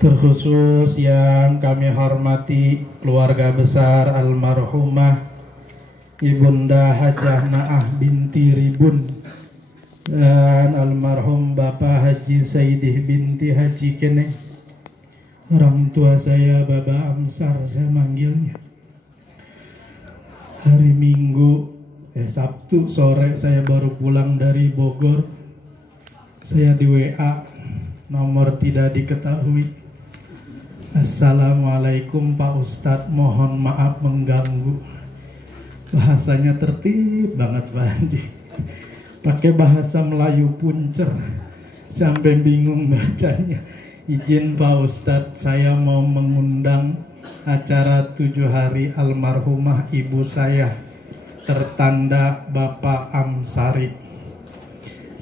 Terkhusus yang kami hormati keluarga besar almarhumah Ibunda Hajah Naah binti Ribun dan almarhum Bapak Haji Saidih binti Haji Kene. Orang tua saya Baba Amsar saya manggilnya. Hari Minggu Sabtu sore saya baru pulang dari Bogor. Saya di WA, nomor tidak diketahui. Assalamualaikum Pak Ustadz, mohon maaf mengganggu. Bahasanya tertib banget Pak Haji, pakai bahasa Melayu puncer, sampai bingung bacanya. Izin Pak Ustadz, saya mau mengundang acara 7 hari almarhumah ibu saya, tertanda Bapak Amsari.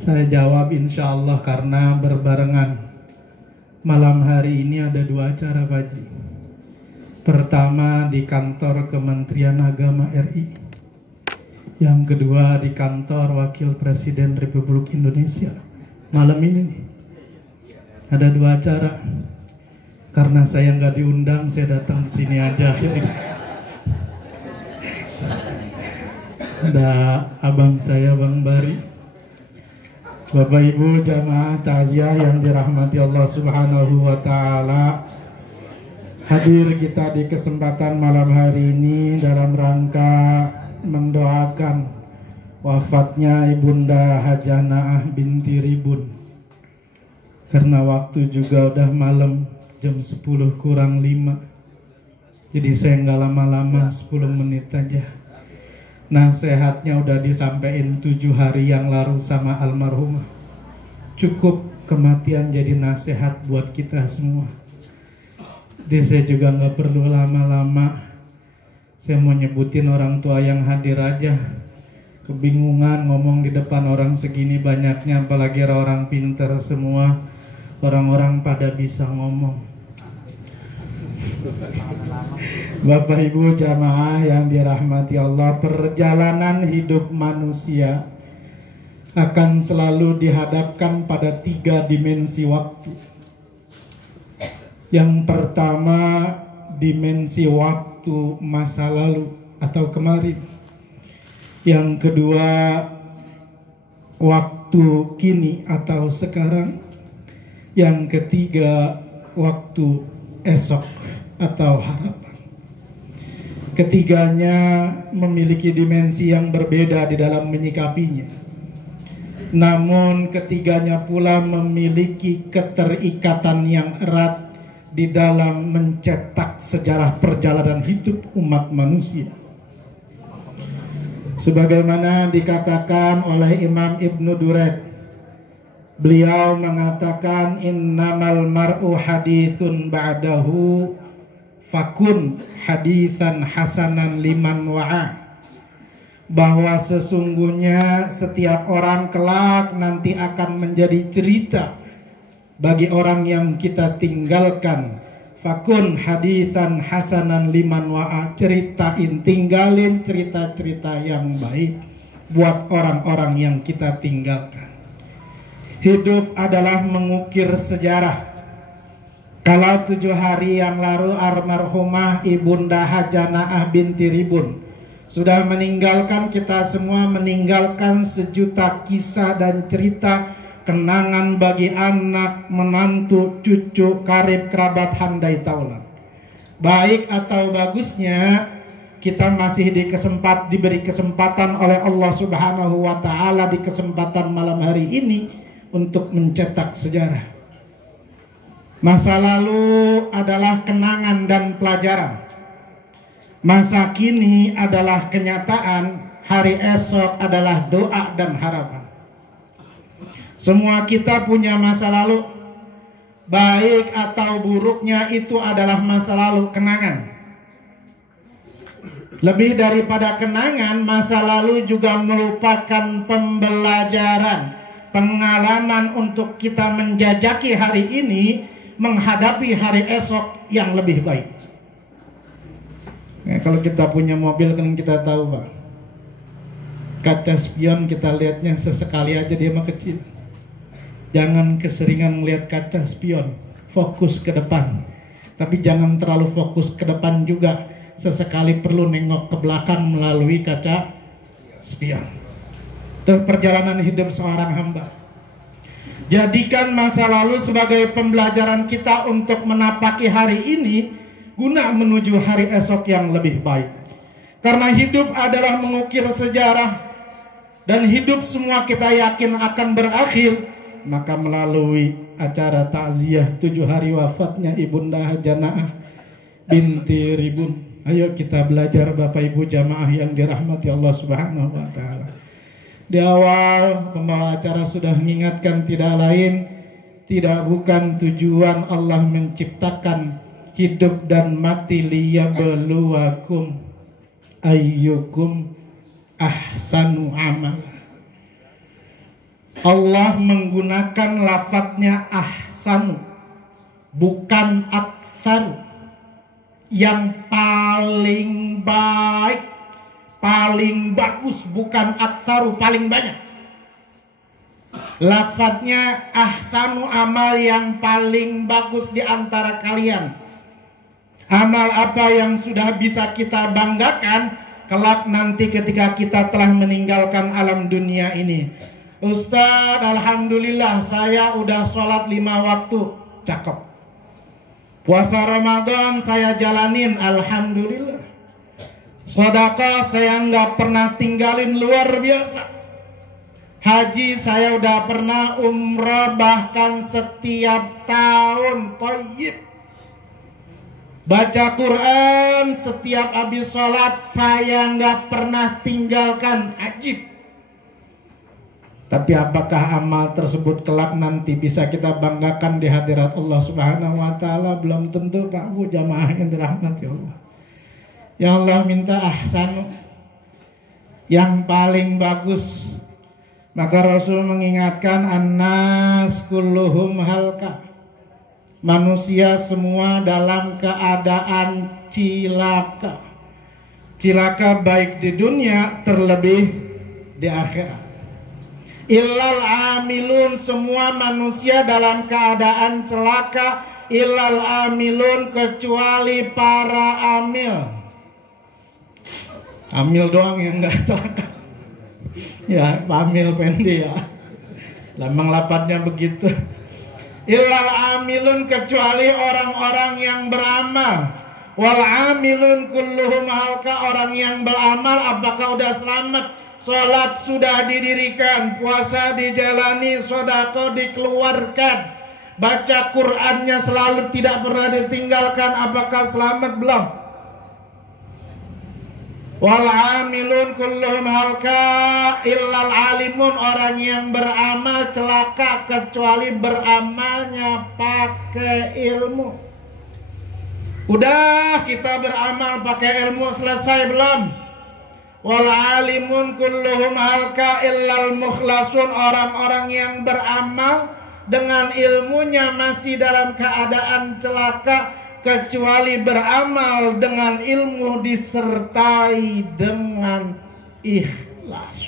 Saya jawab insya Allah karena berbarengan. Malam hari ini ada 2 acara Pak Haji. Pertama di kantor Kementerian Agama RI. Yang kedua di kantor Wakil Presiden Republik Indonesia. Malam ini nih, ada 2 acara. Karena saya nggak diundang, saya datang ke sini aja. Ada abang saya Bang Bari. Bapak Ibu jamaah takziah yang dirahmati Allah Subhanahu wa taala, hadir kita di kesempatan malam hari ini dalam rangka mendoakan wafatnya Ibunda Hajah Naah binti Ribun. Karena waktu juga udah malam, jam 10 kurang 5. Jadi saya nggak lama-lama, 10 menit aja. Nasihatnya udah disampaikan 7 hari yang lalu sama almarhumah. Cukup kematian jadi nasihat buat kita semua. Jadi saya juga nggak perlu lama-lama. Saya mau nyebutin orang tua yang hadir aja. Kebingungan ngomong di depan orang segini banyaknya, apalagi orang pinter semua. Orang-orang pada bisa ngomong. Bapak Ibu jamaah yang dirahmati Allah, perjalanan hidup manusia akan selalu dihadapkan pada 3 dimensi waktu. Yang pertama, dimensi waktu masa lalu atau kemarin. Yang kedua, waktu kini atau sekarang. Yang ketiga, waktu esok atau harapan. Ketiganya memiliki dimensi yang berbeda di dalam menyikapinya. Namun ketiganya pula memiliki keterikatan yang erat di dalam mencetak sejarah perjalanan hidup umat manusia. Sebagaimana dikatakan oleh Imam Ibnu Duraid, beliau mengatakan innamal mar'u haditsun ba'dahu fakun haditsan hasanan liman wa'a, bahwa sesungguhnya setiap orang kelak nanti akan menjadi cerita bagi orang yang kita tinggalkan. Fakun haditsan hasanan liman wa'a, ceritain, tinggalin cerita-cerita yang baik buat orang-orang yang kita tinggalkan. Hidup adalah mengukir sejarah. Kalau 7 hari yang lalu almarhumah Ibunda Hajah Naah binti Ribun sudah meninggalkan, kita semua meninggalkan sejuta kisah dan cerita, kenangan bagi anak, menantu, cucu, karib, kerabat, handai taulan. Baik atau bagusnya, kita masih diberi kesempatan oleh Allah Subhanahu wa taala di kesempatan malam hari ini untuk mencetak sejarah. Masa lalu adalah kenangan dan pelajaran. Masa kini adalah kenyataan. Hari esok adalah doa dan harapan. Semua kita punya masa lalu. Baik atau buruknya itu adalah masa lalu, kenangan. Lebih daripada kenangan, masa lalu juga merupakan pembelajaran, pengalaman untuk kita menjajaki hari ini, menghadapi hari esok yang lebih baik. Kalau kita punya mobil kan kita tahu Pak, kaca spion kita lihatnya sesekali aja, dia mah kecil. Jangan keseringan melihat kaca spion. fokus ke depan. Tapi jangan terlalu fokus ke depan juga. Sesekali perlu nengok ke belakang melalui kaca spion. Itu perjalanan hidup seorang hamba. Jadikan masa lalu sebagai pembelajaran kita untuk menapaki hari ini guna menuju hari esok yang lebih baik. Karena hidup adalah mengukir sejarah dan hidup semua kita yakin akan berakhir. Maka melalui acara takziah 7 hari wafatnya Ibunda Hajanah binti Ribun, ayo kita belajar Bapak Ibu jamaah yang dirahmati Allah Subhanahu wa taala. Di awal pembawa acara sudah mengingatkan tidak lain, tidak bukan tujuan Allah menciptakan hidup dan mati liyabluwakum ayyukum ahsanu amal. Allah menggunakan lafadznya ahsanu, bukan aktsaru. Yang paling baik, paling bagus, bukan aktsaru, paling banyak. Lafadznya ahsanu, amal yang paling bagus di antara kalian. Amal apa yang sudah bisa kita banggakan kelak nanti ketika kita telah meninggalkan alam dunia ini. Ustadz, alhamdulillah saya udah sholat 5 waktu, cakep. Puasa Ramadan saya jalanin, alhamdulillah. Sedekah saya nggak pernah tinggalin, luar biasa. Haji saya udah pernah, umrah bahkan setiap tahun, thayyib. Baca Quran setiap habis sholat saya nggak pernah tinggalkan, ajib. Tapi apakah amal tersebut kelak nanti bisa kita banggakan di hadirat Allah Subhanahu wa taala? Belum tentu, Pak Bu jamaah yang dirahmati Allah. Yang Allah minta ahsanu, yang paling bagus. Maka Rasul mengingatkan annas kulluhum halka. Manusia semua dalam keadaan cilaka. Cilaka baik di dunia terlebih di akhirat. Illal amilun, semua manusia dalam keadaan celaka. Illal amilun, kecuali para amil. Amil doang yang gak celaka. Ya, amil pendek ya. Lambang lapatnya begitu. Illal amilun, kecuali orang-orang yang beramal. Wal amilun kulluhum halka, orang yang beramal apakah udah selamat? Sholat sudah didirikan, puasa dijalani, sedekah dikeluarkan, baca Qur'annya selalu tidak pernah ditinggalkan, apakah selamat belum? Wal amilun kulluhum halka illal alimun, orang yang beramal celaka kecuali beramalnya pakai ilmu. Udah kita beramal pakai ilmu, selesai belum? Wal alimun kulluhum halka illal mukhlasun, orang-orang yang beramal dengan ilmunya masih dalam keadaan celaka kecuali beramal dengan ilmu disertai dengan ikhlas.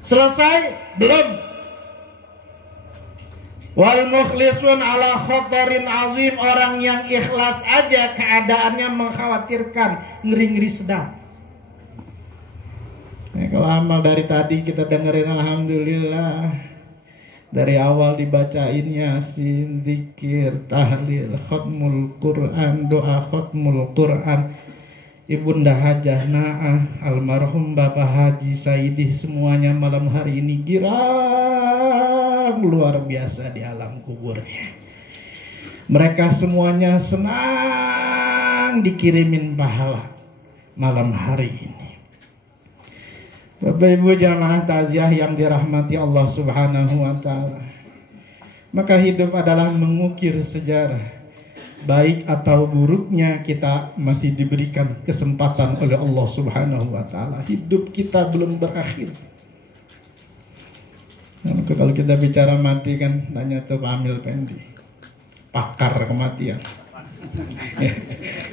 Selesai belum? Wal mukhlisun ala khatarin azim, orang yang ikhlas aja keadaannya mengkhawatirkan, ngeri-ngeri sedang. Kalau amal dari tadi kita dengerin alhamdulillah, dari awal dibacain Yasin, zikir, tahlil, khatmul Quran, doa khatmul Quran, Ibunda Hajah Naah, almarhum Bapak Haji Saidih, semuanya malam hari ini girang luar biasa di alam kuburnya. Mereka semuanya senang dikirimin pahala malam hari ini. Bapak Ibu jamaah takziah yang dirahmati Allah Subhanahu wa taala. Maka hidup adalah mengukir sejarah. Baik atau buruknya kita masih diberikan kesempatan oleh Allah Subhanahu wa taala. Hidup kita belum berakhir. Nah, kalau kita bicara mati kan nanya tuh Pak Amil Pendi, pakar kematian.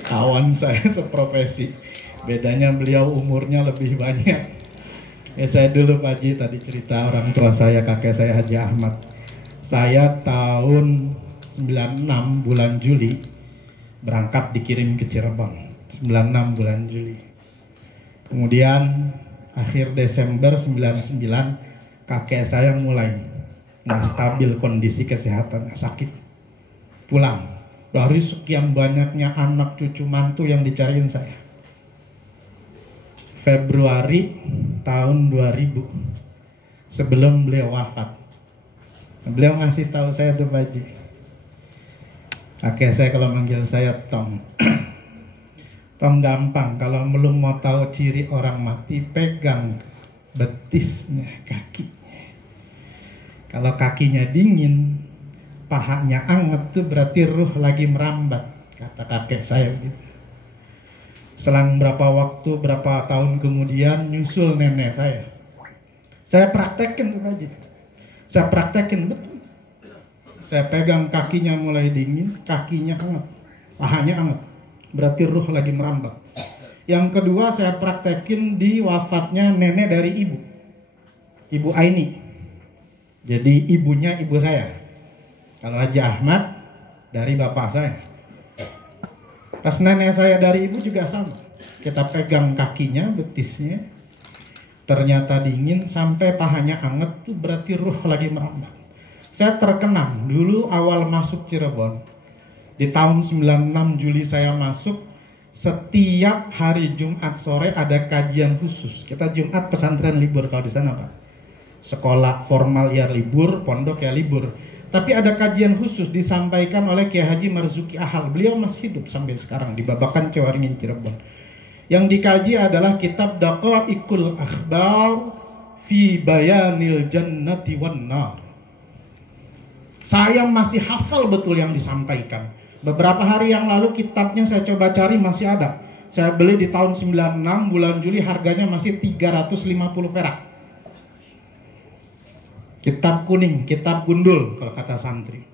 Kawan saya seprofesi. Bedanya beliau umurnya lebih banyak. Ya saya dulu Pak Haji tadi cerita orang tua saya, kakek saya Haji Ahmad. Saya tahun 96 bulan Juli berangkat dikirim ke Cirebon. 96 bulan Juli. Kemudian akhir Desember 99 kakek saya mulai nggak stabil kondisi kesehatannya, sakit. Pulang. Dari sekian banyaknya anak cucu mantu yang dicariin saya. Februari tahun 2000 sebelum beliau wafat. Beliau ngasih tahu saya tuh Pak Haji. Kakek saya kalau manggil saya Tom. Tom gampang, kalau belum mau tahu ciri orang mati, pegang betisnya, kakinya. Kalau kakinya dingin, pahanya anget tuh berarti ruh lagi merambat, kata kakek saya gitu. Selang berapa waktu, berapa tahun kemudian nyusul nenek saya. Saya praktekin tuh Pak Haji. Saya praktekin betul. Saya pegang kakinya mulai dingin, kakinya hangat, pahanya hangat. Berarti ruh lagi merambat. Yang kedua saya praktekin di wafatnya nenek dari ibu. Ibu Aini. Jadi ibunya ibu saya. Kalau Haji Ahmad dari bapak saya. Pas nenek saya dari ibu juga sama. Kita pegang kakinya, betisnya. Ternyata dingin sampai pahanya hangat tuh berarti ruh lagi merambat. Saya terkenang dulu awal masuk Cirebon. Di tahun 96 Juli saya masuk, setiap hari Jumat sore ada kajian khusus. Kita Jumat pesantren libur kalau di sana Pak. Sekolah formal ya libur, pondok ya libur. Tapi ada kajian khusus disampaikan oleh Kiai Haji Marzuki Ahal. Beliau masih hidup sampai sekarang di Babakan Cewaringin Cirebon. Yang dikaji adalah kitab Daqaiqul Akhbar fi Bayanil Jannati wan Nar. Saya masih hafal betul yang disampaikan. Beberapa hari yang lalu kitabnya saya coba cari masih ada. Saya beli di tahun 96 bulan Juli, harganya masih 350 perak. Kitab kuning, kitab gundul kalau kata santri.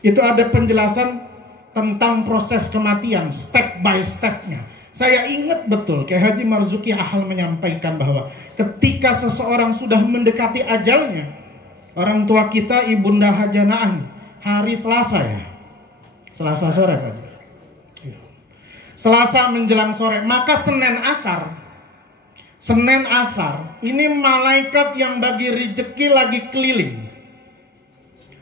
Itu ada penjelasan tentang proses kematian, step by stepnya. Saya ingat betul Kiai Haji Marzuki Ahal menyampaikan bahwa ketika seseorang sudah mendekati ajalnya, orang tua kita Ibunda Hajanaah hari Selasa ya, Selasa sore Pak. Selasa menjelang sore, maka Senin Asar ini malaikat yang bagi rezeki lagi keliling.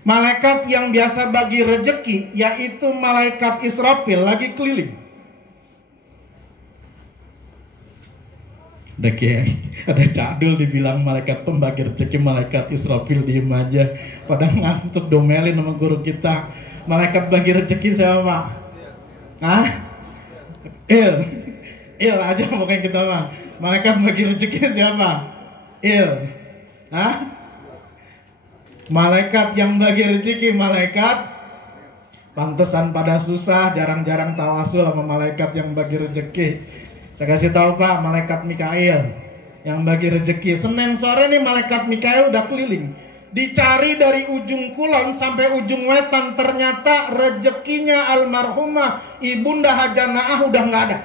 Malaikat yang biasa bagi rezeki yaitu malaikat Israfil lagi keliling. Ada cadul dibilang malaikat pembagi rezeki, malaikat Israfil diem aja. Padahal ngantuk domelin sama guru kita. Malaikat bagi rezeki siapa? Hah? Il aja pokoknya kita mah. Malaikat bagi rezeki siapa? Il. Hah? Malaikat yang bagi rezeki, malaikat pantesan pada susah, jarang-jarang tawasul sama malaikat yang bagi rezeki. Saya kasih tahu Pak, malaikat Mikail yang bagi rezeki. Senin sore nih malaikat Mikail udah keliling. Dicari dari ujung kulon sampai ujung wetan, ternyata rezekinya almarhumah Ibunda Hajanaah udah nggak ada.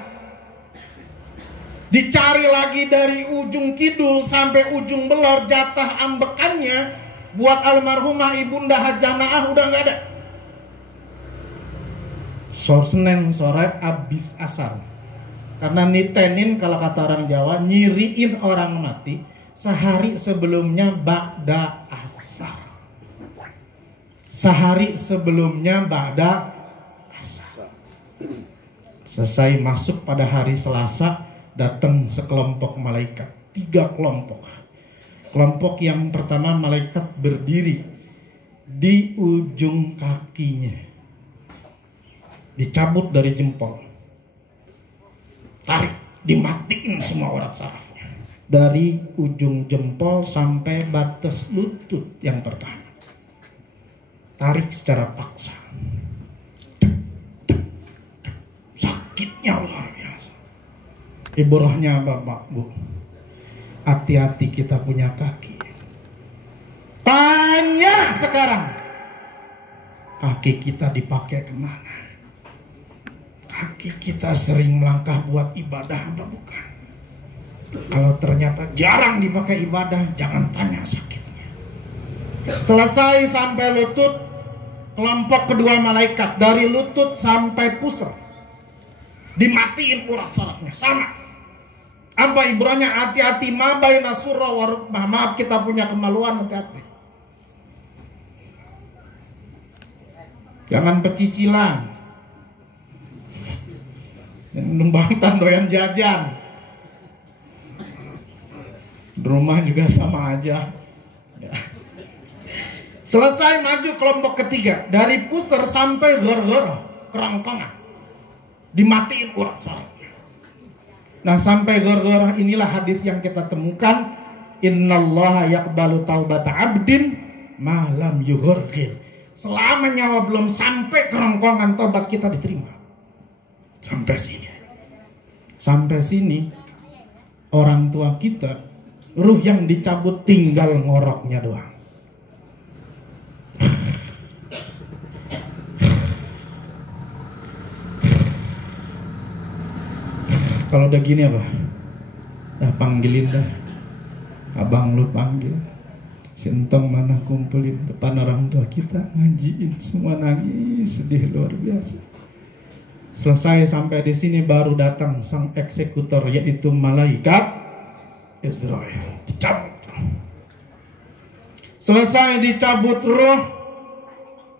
Dicari lagi dari ujung kidul sampai ujung belor, jatah ambekannya buat almarhumah Ibunda Hajanaah udah nggak ada. Senin sore abis asar. Karena nitenin kalau kata orang Jawa, nyiriin orang mati sehari sebelumnya ba'da asar. Sehari sebelumnya ba'da asar. Selesai masuk pada hari Selasa, datang sekelompok malaikat. 3 kelompok. Kelompok yang pertama malaikat berdiri di ujung kakinya. Dicabut dari jempol. Tarik, dimatiin semua urat sarafnya. Dari ujung jempol sampai batas lutut yang pertama. Tarik secara paksa. Sakitnya luar biasa. Ibrahnya Bapak, Bu. Hati-hati kita punya kaki. Tanya sekarang. Kaki kita dipakai kemana? Kaki kita sering melangkah buat ibadah apa bukan? Kalau ternyata jarang dipakai ibadah, jangan tanya sakitnya. Selesai sampai lutut, kelompok kedua malaikat dari lutut sampai pusar dimatiin urat sarafnya sama. Apa ibrahnya? Hati-hati, ma baina surra wa rukbah. Maaf, kita punya kemaluan, hati-hati. Jangan pecicilan, numbang doyan jajan. Di rumah juga sama aja. Selesai maju kelompok ketiga dari pusar sampai ger-ger kerongkongan, dimatiin urat sarafnya. Nah, sampai ger-ger inilah hadis yang kita temukan, innallaha yaqbalu taubata abdin ma lam yughargir. Selama nyawa belum sampai kerongkongan, tobat kita diterima. Sampai sini. Sampai sini orang tua kita, ruh yang dicabut tinggal ngoroknya doang. Kalau udah gini apa? Dah panggilin dah. Abang lu panggil. Sintong mana kumpulin depan orang tua kita, ngajiin, semua nangis, sedih luar biasa. Selesai sampai di sini baru datang sang eksekutor, yaitu malaikat Israel. Dicabut. Selesai dicabut ruh.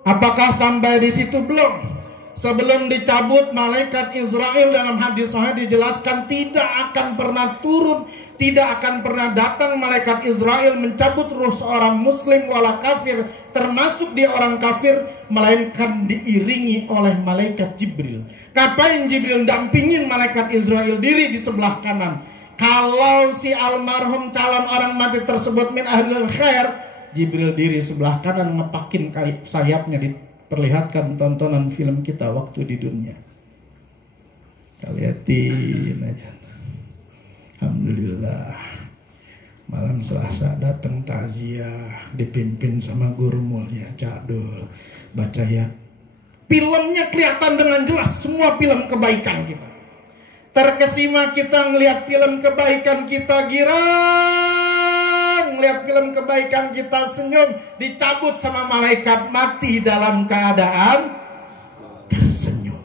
Apakah sampai di situ? Belum. Sebelum dicabut, malaikat Israel dalam hadis sahih dijelaskan tidak akan pernah turun, tidak akan pernah datang malaikat Israel mencabut ruh seorang muslim wala kafir, termasuk dia orang kafir, melainkan diiringi oleh malaikat Jibril. Kapan Jibril dampingin malaikat Israel diri di sebelah kanan? Kalau si almarhum calon orang mati tersebut min ahlil khair, Jibril diri sebelah kanan ngepakin sayapnya, diperlihatkan tontonan film kita waktu di dunia. Kita liatin aja. Alhamdulillah, malam Selasa datang takziah dipimpin sama guru mulia Jadul baca ya. Filmnya kelihatan dengan jelas, semua film kebaikan kita. Terkesima kita ngelihat film kebaikan kita, girang ngelihat film kebaikan kita, senyum, dicabut sama malaikat, mati dalam keadaan tersenyum.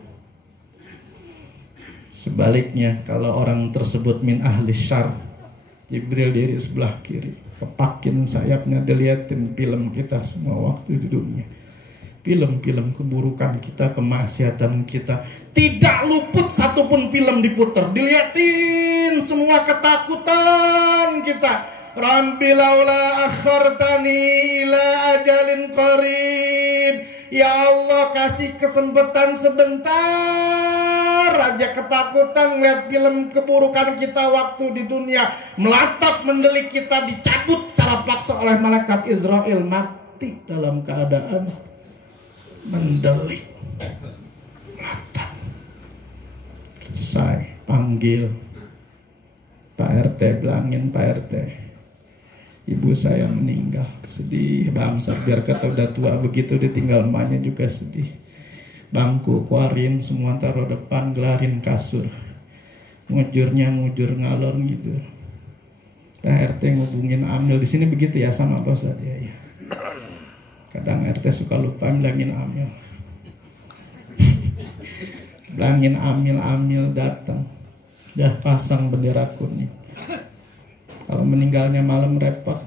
Sebaliknya kalau orang tersebut min ahli syar, Jibril diri sebelah kiri, kepakin sayapnya, dilihatin film kita semua waktu di dunia. Film-film keburukan kita, kemaksiatan kita, tidak luput satupun film diputar, dilihatin semua ketakutan kita. Rabbi laula akhartani ila ajalin qarib. Ya Allah, kasih kesempatan sebentar aja, ketakutan lihat film keburukan kita waktu di dunia, melatat mendelik kita, dicabut secara paksa oleh malaikat Israel, mati dalam keadaan mendelik, melatat. Selesai, panggil Pak RT, bilangin Pak RT, ibu saya meninggal. Sedih bangsa, biar kata udah tua begitu ditinggal emaknya juga sedih. Bangku keluarin semua, taruh depan, gelarin kasur, mujurnya mujur ngalor ngidur. Pak RT ngubungin Amil, di sini begitu ya sama Pak Ustadz ya. Kadang RT suka lupa bilangin Amil. Bilangin Amil datang, dah pasang bendera kuning. Kalau meninggalnya malam repot,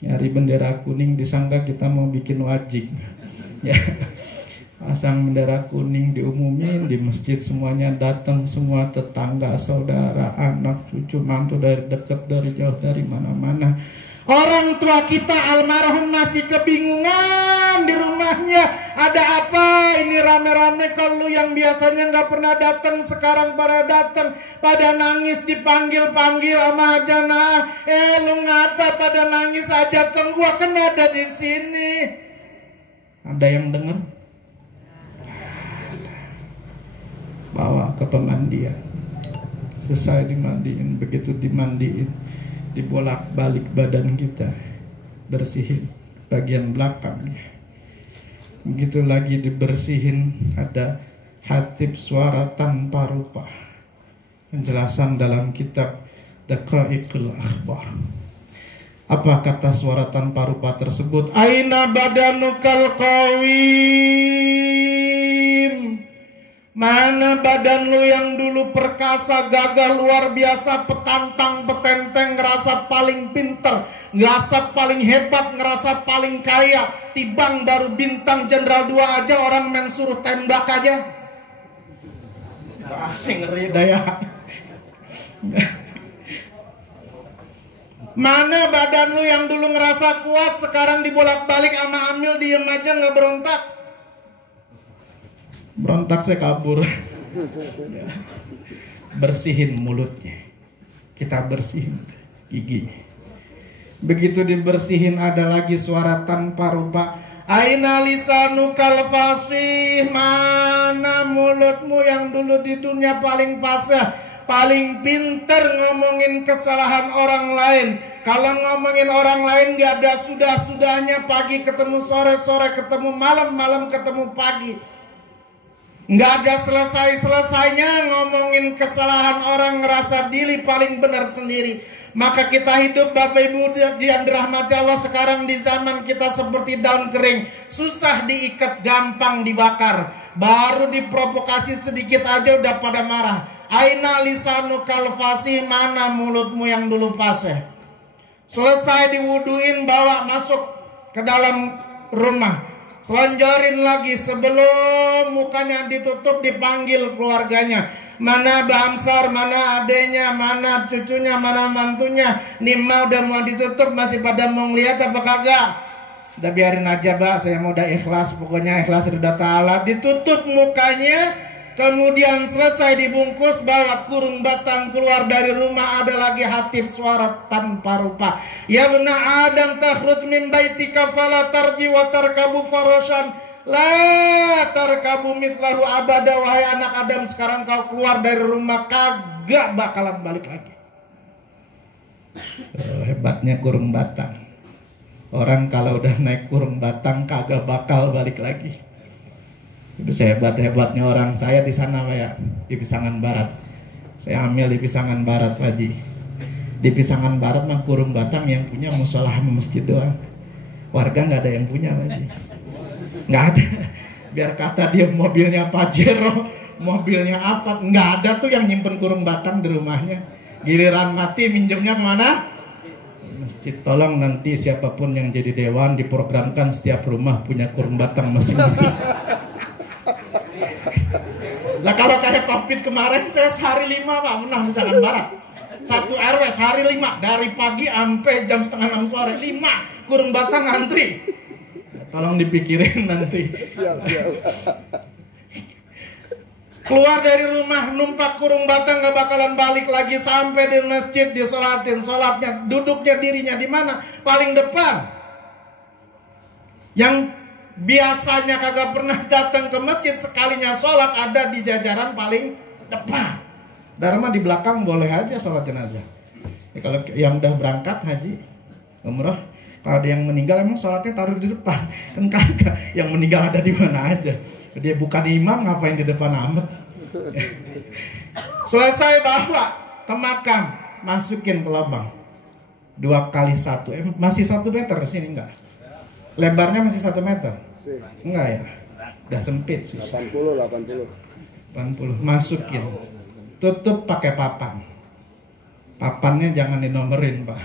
nyari bendera kuning, disangka kita mau bikin wajib. Ya, pasang bendera kuning, diumumin di masjid, semuanya datang, semua tetangga, saudara, anak, cucu, mantu, dari dekat, dari jauh, dari mana-mana. Orang tua kita almarhum masih kebingungan di rumahnya, ada apa ini rame-rame, kalau yang biasanya nggak pernah datang sekarang pada datang, pada nangis, dipanggil-panggil sama jana, lu ngapa pada nangis aja, gua kan ada di sini. Ada yang dengar? Bawa ke pemandian, selesai dimandiin, begitu dimandiin, dibolak-balik badan kita, bersihin bagian belakangnya. Begitu lagi dibersihin, ada hatib suara tanpa rupa, penjelasan dalam kitab Daqaiqul Akhbar. Apa kata suara tanpa rupa tersebut? Aina badanukal qawim. Mana badan lu yang dulu perkasa, gagah, luar biasa, petantang, petenteng, ngerasa paling pinter, ngerasa paling hebat, ngerasa paling kaya. Tibang baru bintang jenderal 2 aja orang main suruh tembak aja. Saya ngeri daya. Mana badan lu yang dulu ngerasa kuat, sekarang dibolak-balik sama Amil, diem aja nggak berontak. Berontak saya kabur. Bersihin mulutnya. Kita bersihin giginya. Begitu dibersihin ada lagi suara tanpa rupa. Aina lisanukal fasih. Mana mulutmu yang dulu di dunia paling fasih, paling pinter ngomongin kesalahan orang lain. Kalau ngomongin orang lain gak ada sudah-sudahnya. Pagi ketemu sore, sore ketemu malam, malam ketemu pagi. Gak ada selesai-selesainya ngomongin kesalahan orang, ngerasa diri paling benar sendiri. Maka kita hidup Bapak Ibu yang dirahmati Allah sekarang di zaman kita seperti daun kering. Susah diikat, gampang dibakar. Baru diprovokasi sedikit aja udah pada marah. Aina lisanukal fasih. Mana mulutmu yang dulu fasih? Selesai diwuduin, bawa masuk ke dalam rumah. Selonjorin lagi, sebelum mukanya ditutup dipanggil keluarganya. Mana Bamsar, mana adenya, mana cucunya, mana mantunya. Nima udah mau ditutup, masih pada mau ngeliat apa kagak? Udah biarin aja Mbak, saya mau udah ikhlas. Pokoknya ikhlas udah ta'ala. Ditutup mukanya. Kemudian selesai dibungkus, bawa kurung batang keluar dari rumah. Ada lagi hatib suara tanpa rupa. Ya bena Adam takhruj min baitika fala tarji wa tarkabu farashan la tarkabu mithlahu abada. Wahai anak Adam, sekarang kau keluar dari rumah kagak bakalan balik lagi. Hebatnya kurung batang. Orang kalau udah naik kurung batang kagak bakal balik lagi. Itu sehebat-hebatnya orang. Saya di sana Pak ya, di Pisangan Barat. Saya ambil di Pisangan Barat Pak Haji. Di Pisangan Barat mah kurung batang yang punya musola sama masjid doang. Warga nggak ada yang punya Pak Haji. Nggak ada. Biar kata dia mobilnya Pajero, mobilnya apa, nggak ada tuh yang nyimpen kurung batang di rumahnya. Giliran mati minjemnya kemana? Masjid. Tolong nanti siapapun yang jadi dewan diprogramkan setiap rumah punya kurung batang masing-masing. Nah kalau kayak Covid kemarin saya sehari 5 Pak menang Pisangan Barat. 1 RW sehari 5. Dari pagi sampai jam setengah 6 sore 5 kurung batang ngantri. Tolong dipikirin nanti. Keluar dari rumah numpak kurung batang gak bakalan balik lagi. Sampai di masjid disolatin. Sholatnya duduknya dirinya di mana? Paling depan. Yang biasanya kagak pernah datang ke masjid, sekalinya sholat ada di jajaran paling depan. Dharma di belakang boleh aja sholat jenazah. Ya, kalau yang udah berangkat haji, umroh, kalau ada yang meninggal emang sholatnya taruh di depan. Kan kagak, yang meninggal ada di mana aja. Dia bukan imam, ngapain di depan amat. Selesai bawa ke makam, masukin ke lubang 2x1. Masih 1 meter sini enggak? Lebarnya masih 1 meter. Enggak ya? Udah sempit sih. 80. Masukin. Tutup pakai papan. Papannya jangan dinomerin, Pak.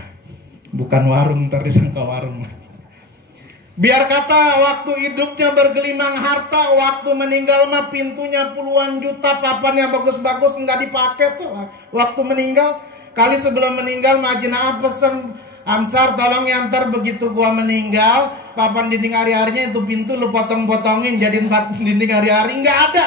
Bukan warung, ntar disangka warung. Biar kata waktu hidupnya bergelimang harta, waktu meninggal mah pintunya puluhan juta, papannya bagus-bagus enggak dipakai tuh. Waktu meninggal, kali sebelum meninggal Majina pesen, Amsar tolong ya ntar begitu gua meninggal, papan dinding hari-harinya itu pintu lu potong-potongin jadi 4 dinding hari-hari. Nggak ada.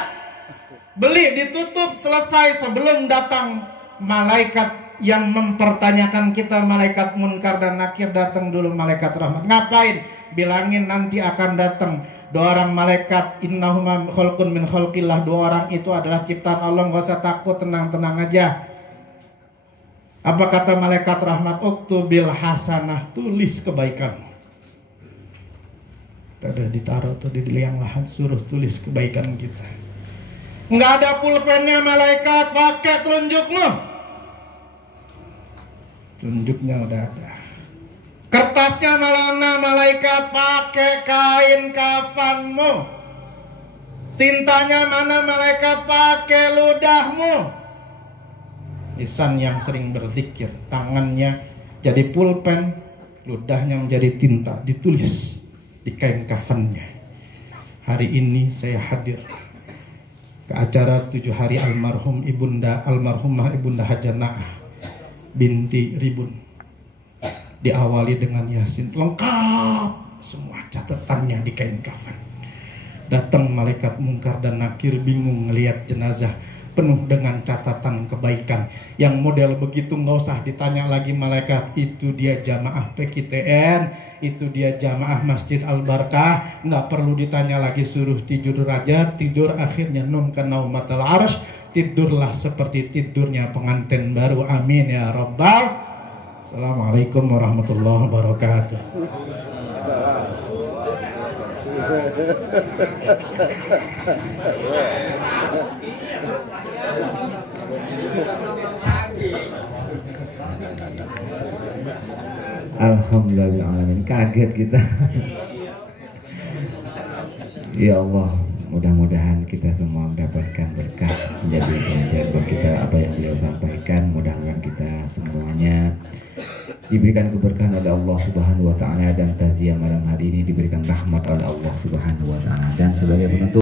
Beli, ditutup, selesai. Sebelum datang malaikat yang mempertanyakan kita, malaikat munkar dan nakir, datang dulu malaikat rahmat. Ngapain? Bilangin nanti akan datang 2 orang malaikat. Innahuma khalqun min khalqillah. 2 orang itu adalah ciptaan Allah. Gak usah takut, tenang-tenang aja. Apa kata malaikat rahmat? Uktubil hasanah, tulis kebaikan. Ada ditaruh tuh di liang lahat, suruh tulis kebaikan kita. Nggak ada pulpennya malaikat, pakai telunjukmu. Telunjuknya udah ada. Kertasnya mana malaikat pakai kain kafanmu. Tintanya mana malaikat pakai ludahmu. Lisan yang sering berzikir, tangannya jadi pulpen, ludahnya menjadi tinta, ditulis di kain kafannya. Hari ini saya hadir ke acara 7 hari almarhumah Ibunda Hajanah binti Ribun. Diawali dengan Yasin, lengkap semua catatannya di kain kafan. Datang malaikat mungkar dan nakir bingung ngelihat jenazah penuh dengan catatan kebaikan. Yang model begitu nggak usah ditanya lagi malaikat. Itu dia jamaah PKTN, itu dia jamaah Masjid Al-Barkah. Nggak perlu ditanya lagi, suruh tidur aja. Tidur akhirnya num kanaumatal arsh. Tidurlah seperti tidurnya pengantin baru. Amin ya Rabbal. Assalamualaikum warahmatullahi wabarakatuh. Alhamdulillahirrahmanirrahim. Kaget kita. Ya Allah, mudah-mudahan kita semua mendapatkan berkah, menjadi pelajaran buat kita apa yang beliau sampaikan. Mudah-mudahan kita semuanya diberikan keberkahan oleh Allah Subhanahu wa taala, dan takziah malam hari ini diberikan rahmat oleh Allah Subhanahu wa taala. Dan sebagai penutup